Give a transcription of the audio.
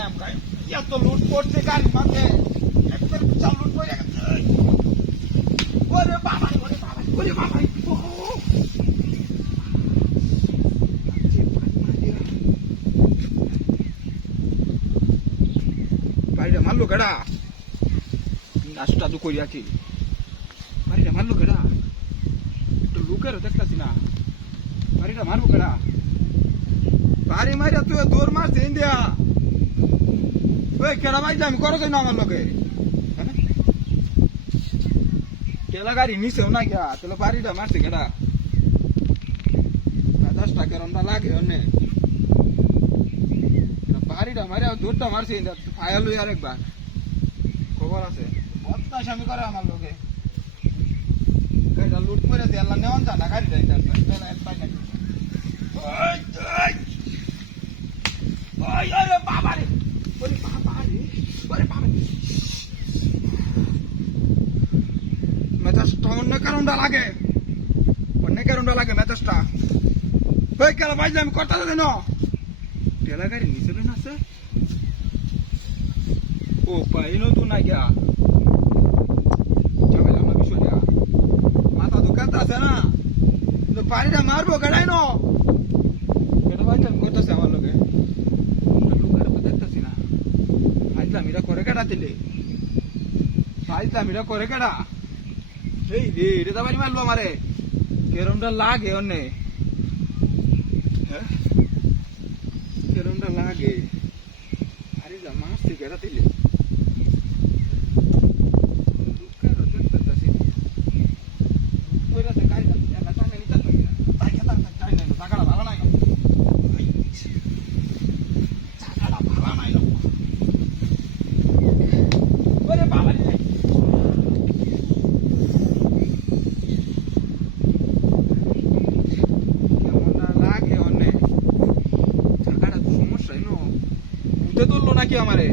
গেলাম গাই এত লুট করছে গাড়ি মাঝে একবার বিশাল লুট করে গেছে ওরে বাবা ওরে বাবা ওরে বাবা বাড়িটা মারলো কেডা নাচটা তো করিয়াছি বাড়িটা মারলো কেডা একটু লুকেরও দেখতেছি না বাড়িটা মারবো কেডা বাড়ি মারিয়া তুই দৌড় মারছে ইন্ডিয়া ওই কেডা মাইছে আমি করো না আমার লোকে কেলা গাড়ি নিচেও না গিয়া তাহলে বাড়িটা মারছে কেডা 10টা কেরমটা লাগে অনেক বাড়িটা মারিয়া দৌড়টা মারছে ফায়াল লই আরেকবার খবর আছে বদমাশ আমি করে আমার লোকে গাড়িটা লুট করে দিয়ে আল্লাহ নেওয়ান জানা গাড়িটা আরে বাবা রে ওরে বাবা রে ওরে বাবা মেজাজটা অন্য কারণটা লাগে মেজাজটা ওই কেন ভাই আমি করতে দেন টেলা গাড়ি নিচে না আছে ও পাই নতুন না গিয়া চাইলাম না বিষয়টা মাথা দোকানটা আছে না কিন্তু বাড়িটা মারবো গাড়াই ন কেন ভাই আমি করতেছি আমার লোকে লোকের দেখতেছি না ফাইজলামিরা করে কেডা দিলে ফাইজলামিরা করে কেডা এই রে এটা তো বাড়ি মারলো আমারে কেরমটা লাগে অন্যে কেরমটা লাগে আরে যা মাছ থেকে কেডা দিলে তুললো নাকি আমারে